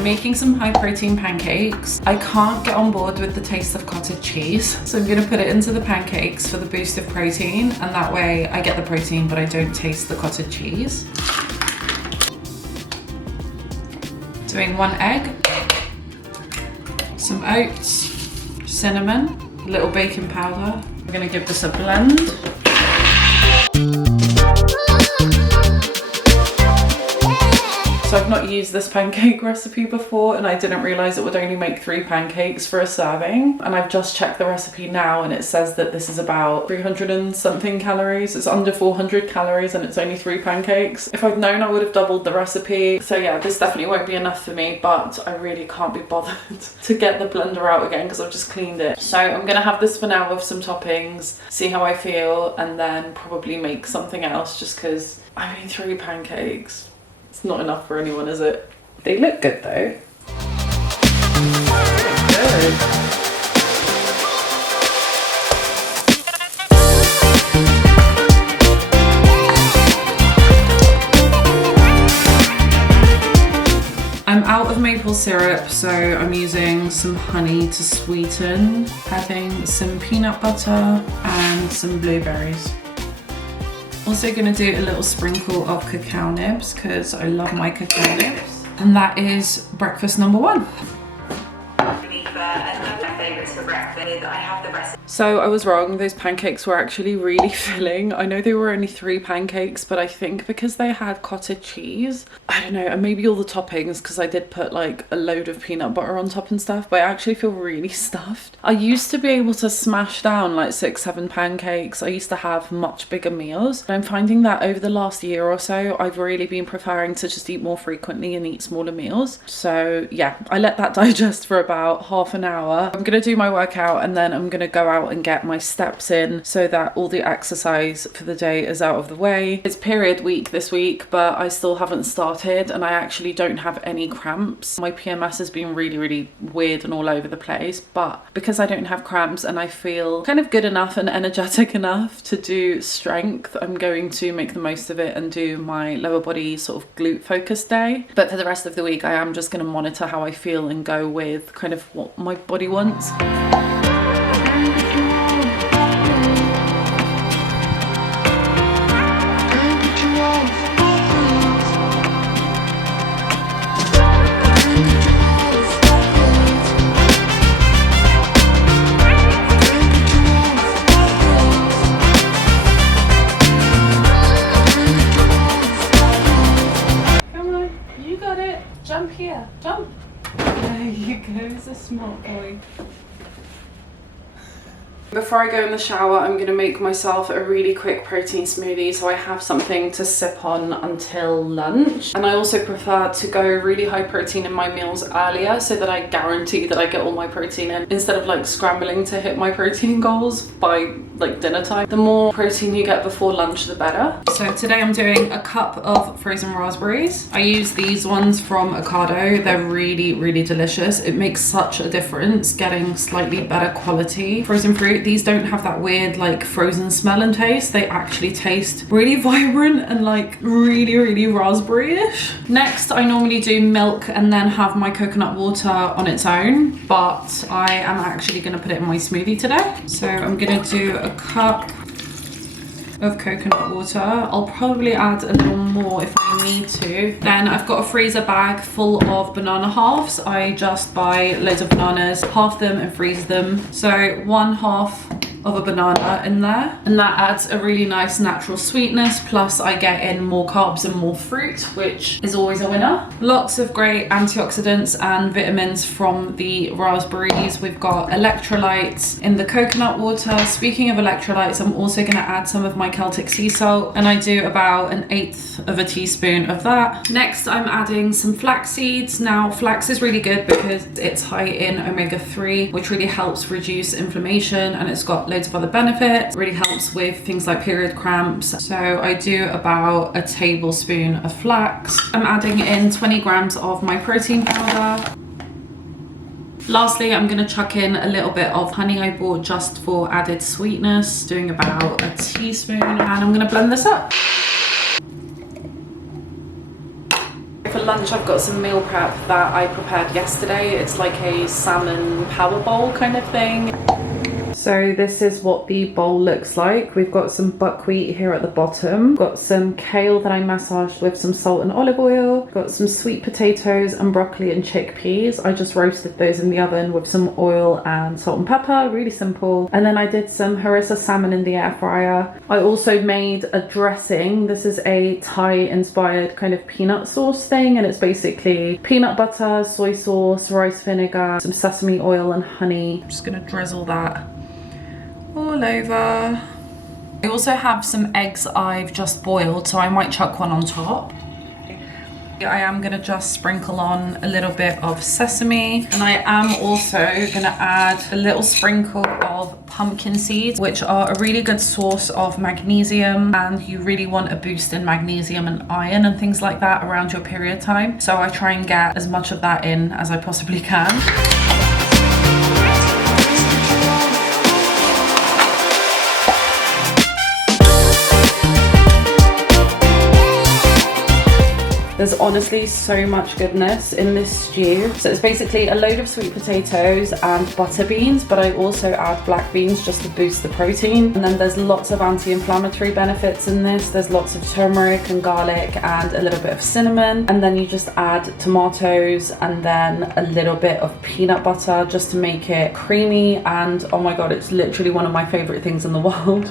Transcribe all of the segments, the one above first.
I'm making some high protein pancakes. I can't get on board with the taste of cottage cheese, so I'm gonna put it into the pancakes for the boost of protein, and that way I get the protein but I don't taste the cottage cheese. Doing 1 egg, some oats, cinnamon, a little baking powder. We're gonna give this a blend. So I've not used this pancake recipe before, and I didn't realize it would only make 3 pancakes for a serving. And I've just checked the recipe now and it says that this is about 300 and something calories. It's under 400 calories and it's only 3 pancakes. If I'd known, I would have doubled the recipe. So yeah, this definitely won't be enough for me, but I really can't be bothered to get the blender out again because I've just cleaned it. So I'm gonna have this for now with some toppings, see how I feel, and then probably make something else just because, I mean, 3 pancakes. It's not enough for anyone, is it? They look good though. Good. I'm out of maple syrup, so I'm using some honey to sweeten, adding some peanut butter and some blueberries. Also gonna do a little sprinkle of cacao nibs because I love my cacao nibs. And that is breakfast number 1. So I was wrong, those pancakes were actually really filling. I know they were only 3 pancakes, but I think because they had cottage cheese, I don't know, and maybe all the toppings, because I did put like a load of peanut butter on top and stuff, but I actually feel really stuffed. I used to be able to smash down like 6-7 pancakes. I used to have much bigger meals. And I'm finding that over the last year or so, I've really been preferring to just eat more frequently and eat smaller meals. So yeah, I let that digest for about half an hour. I'm gonna do my workout and then I'm gonna go out and get my steps in so that all the exercise for the day is out of the way. It's period week this week, but I still haven't started and I actually don't have any cramps. My PMS has been really weird and all over the place, but because I don't have cramps and I feel kind of good enough and energetic enough to do strength, I'm going to make the most of it and do my lower body sort of glute focused day. But for the rest of the week, I am just going to monitor how I feel and go with kind of what my body wants. Jump here, jump. There you go, he's a smart boy. Before I go in the shower, I'm gonna make myself a really quick protein smoothie so I have something to sip on until lunch. And I also prefer to go really high protein in my meals earlier so that I guarantee that I get all my protein in instead of like scrambling to hit my protein goals by like dinner time. The more protein you get before lunch, the better. So today I'm doing a cup of frozen raspberries. I use these ones from Ocado. They're really delicious. It makes such a difference getting slightly better quality frozen fruit. These don't have that weird like frozen smell and taste. They actually taste really vibrant and like really raspberry-ish. Next, I normally do milk and then have my coconut water on its own, but I am actually gonna put it in my smoothie today. So I'm gonna do a cup of coconut water. I'll probably add a little more if I need to. Then I've got a freezer bag full of banana halves. I just buy loads of bananas, half them and freeze them. So 1/2 of a banana in there, and that adds a really nice natural sweetness, plus I get in more carbs and more fruit, which is always a winner. Lots of great antioxidants and vitamins from the raspberries. We've got electrolytes in the coconut water. Speaking of electrolytes, I'm also going to add some of my Celtic sea salt, and I do about 1/8 of a teaspoon of that. Next, I'm adding some flax seeds. Now flax is really good because it's high in omega-3, which really helps reduce inflammation, and it's got loads of other benefits. It really helps with things like period cramps. So I do about a tablespoon of flax. I'm adding in 20 grams of my protein powder. Lastly, I'm going to chuck in a little bit of honey I bought just for added sweetness, doing about a teaspoon, and I'm going to blend this up. For lunch I've got some meal prep that I prepared yesterday. It's like a salmon power bowl kind of thing. So this is what the bowl looks like. We've got some buckwheat here at the bottom. Got some kale that I massaged with some salt and olive oil. Got some sweet potatoes and broccoli and chickpeas. I just roasted those in the oven with some oil and salt and pepper, really simple. And then I did some harissa salmon in the air fryer. I also made a dressing. This is a Thai inspired kind of peanut sauce thing, and it's basically peanut butter, soy sauce, rice vinegar, some sesame oil and honey. I'm just gonna drizzle that all over. I also have some eggs I've just boiled, so I might chuck one on top. I am gonna just sprinkle on a little bit of sesame, and I am also gonna add a little sprinkle of pumpkin seeds, which are a really good source of magnesium, and you really want a boost in magnesium and iron and things like that around your period time. So I try and get as much of that in as I possibly can. There's honestly so much goodness in this stew. So it's basically a load of sweet potatoes and butter beans, but I also add black beans just to boost the protein. And then there's lots of anti-inflammatory benefits in this. There's lots of turmeric and garlic and a little bit of cinnamon. And then you just add tomatoes and then a little bit of peanut butter just to make it creamy. And oh my God, it's literally one of my favorite things in the world.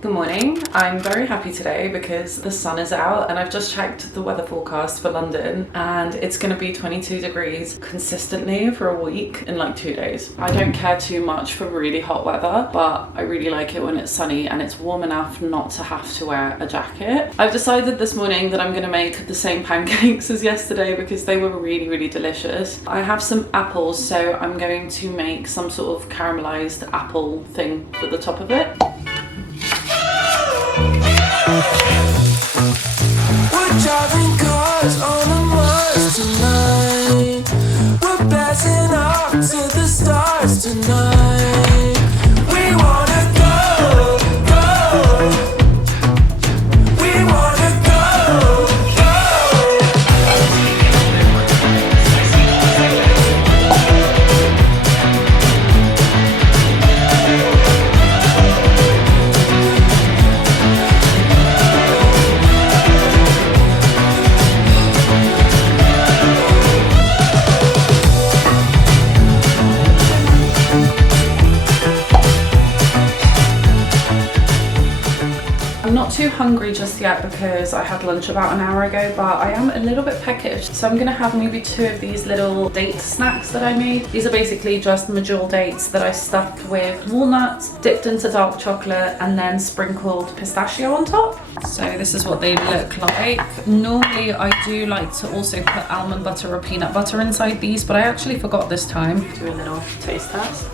Good morning. I'm very happy today because the sun is out, and I've just checked the weather forecast for London, and it's going to be 22 degrees consistently for a week in like 2 days. I don't care too much for really hot weather, but I really like it when it's sunny and it's warm enough not to have to wear a jacket. I've decided this morning that I'm going to make the same pancakes as yesterday because they were really, really delicious. I have some apples, so I'm going to make some sort of caramelized apple thing at the top of it. We're driving cars on a Mars tonight. We're blasting off to the stars tonight. We wanna go, go. We wanna go, Not too hungry just yet because I had lunch about an hour ago, but I am a little bit peckish, so I'm gonna have maybe 2 of these little date snacks that I made. These are basically just medjool dates that I stuffed with walnuts, dipped into dark chocolate, and then sprinkled pistachio on top. So this is what they look like. Normally I do like to also put almond butter or peanut butter inside these, but I actually forgot this time. Do a little taste test.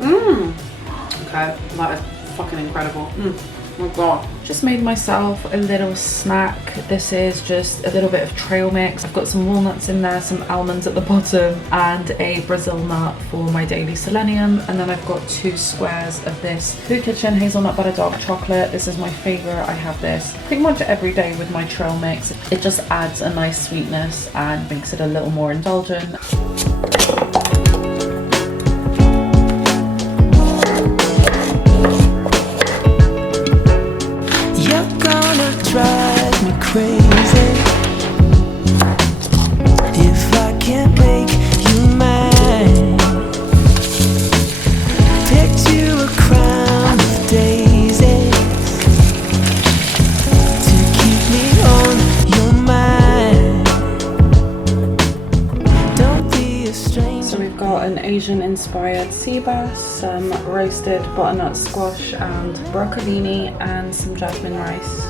Okay, that is fucking incredible. Oh my God. Just made myself a little snack. This is just a little bit of trail mix. I've got some walnuts in there, some almonds at the bottom, and a Brazil nut for my daily selenium. And then I've got 2 squares of this Food Kitchen hazelnut butter dark chocolate. This is my favorite. I have this pretty much every day with my trail mix. It just adds a nice sweetness and makes it a little more indulgent. drive me crazy if I can't make you mine. Picked you a crown of daisies to keep me on your mind. Don't be a stranger. So we've got an Asian inspired sea bass, some roasted butternut squash and broccolini, and some jasmine rice.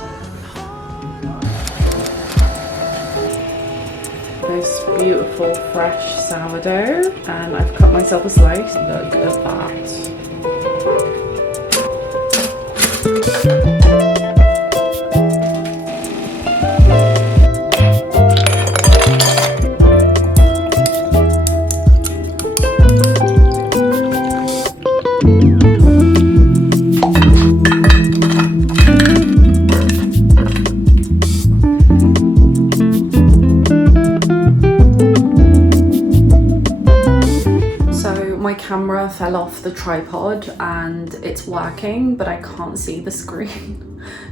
This beautiful fresh sourdough, and I've cut myself a slice. Look at that. fell off the tripod and it's working, but I can't see the screen.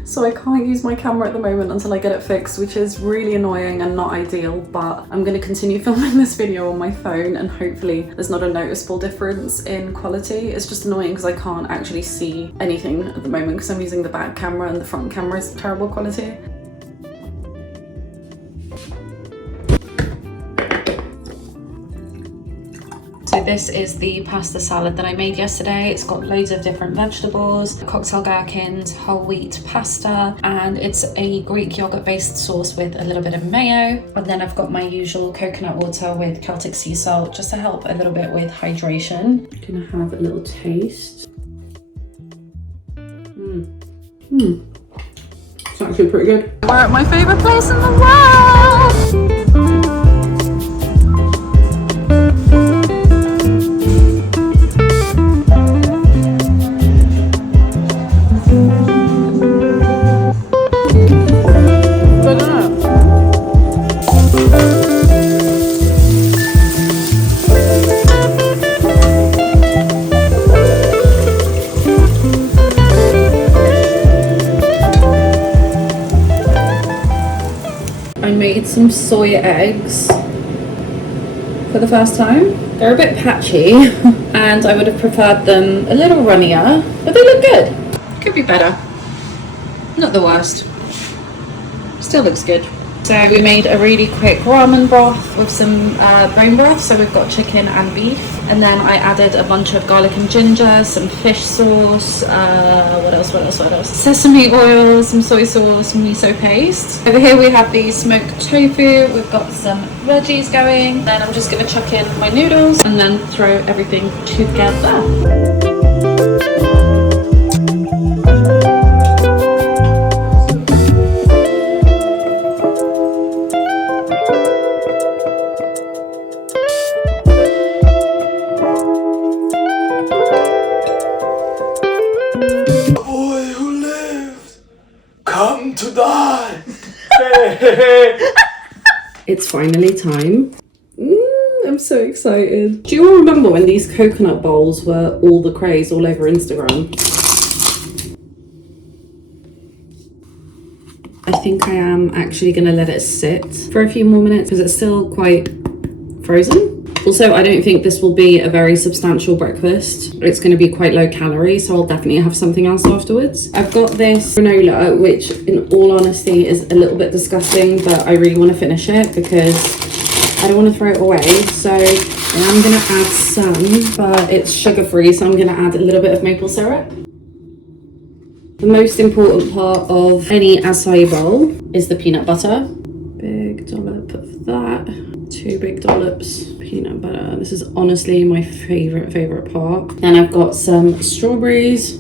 So I can't use my camera at the moment until I get it fixed, which is really annoying and not ideal, but I'm going to continue filming this video on my phone and hopefully there's not a noticeable difference in quality. It's just annoying because I can't actually see anything at the moment because I'm using the back camera and the front camera is terrible quality. So this is the pasta salad that I made yesterday. It's got loads of different vegetables, cocktail gherkins, whole wheat pasta, and it's a Greek yogurt based sauce with a little bit of mayo. And then I've got my usual coconut water with Celtic sea salt just to help a little bit with hydration. I'm gonna have a little taste. It's actually pretty good. We're at my favorite place in the world! I made some soy eggs for the first time. They're a bit patchy and I would have preferred them a little runnier, but they look good. Could be better. Not the worst. Still looks good. So we made a really quick ramen broth with some bone broth. So we've got chicken and beef. And then I added a bunch of garlic and ginger, some fish sauce, what else? Sesame oil, some soy sauce, miso paste. Over here we have the smoked tofu. We've got some veggies going. Then I'm just gonna chuck in my noodles and then throw everything together. Come to die. It's finally time. I'm so excited. Do you all remember when these coconut bowls were all the craze all over Instagram? I think I am actually gonna let it sit for a few more minutes because it's still quite frozen. Also, I don't think this will be a very substantial breakfast. It's going to be quite low calorie, so I'll definitely have something else afterwards. I've got this granola, which in all honesty is a little bit disgusting, but I really want to finish it because I don't want to throw it away. So I am going to add some, but it's sugar-free, so I'm going to add a little bit of maple syrup. The most important part of any acai bowl is the peanut butter. Big dollop of that. 2 big dollops peanut butter. This is honestly my favorite part. Then I've got some strawberries.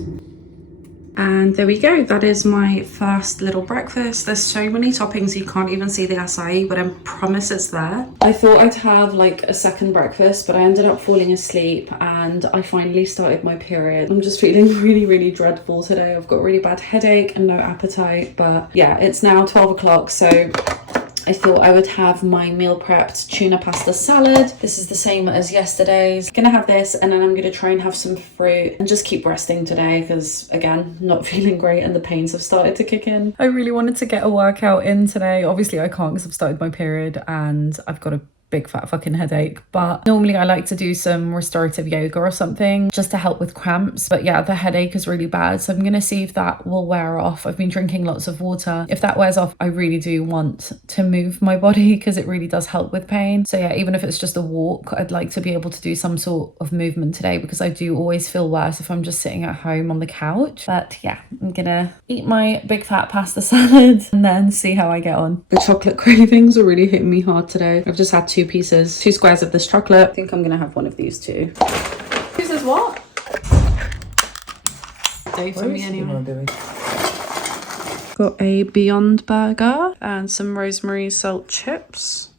And there we go. That is my first little breakfast. There's so many toppings you can't even see the acai, but I promise it's there. I thought I'd have like a second breakfast, but I ended up falling asleep and I finally started my period. I'm just feeling really dreadful today. I've got a really bad headache and no appetite, but yeah, it's now 12 o'clock, so I thought I would have my meal prepped tuna pasta salad. This is the same as yesterday's. Gonna have this and then I'm gonna try and have some fruit and just keep resting today because again, not feeling great and the pains have started to kick in. I really wanted to get a workout in today. Obviously I can't because I've started my period and I've got a big fat fucking headache, but normally I like to do some restorative yoga or something just to help with cramps, but yeah, the headache is really bad, so I'm gonna see if that will wear off. I've been drinking lots of water. If that wears off, I really do want to move my body because it really does help with pain. So yeah, even if it's just a walk, I'd like to be able to do some sort of movement today because I do always feel worse if I'm just sitting at home on the couch. But yeah, I'm gonna eat my big fat pasta salad and then see how I get on. The chocolate cravings are really hitting me hard today. I've just had 2 squares of this chocolate. I think I'm gonna have one of these too. This is what? Day for me anyway. Got a Beyond burger and some rosemary salt chips.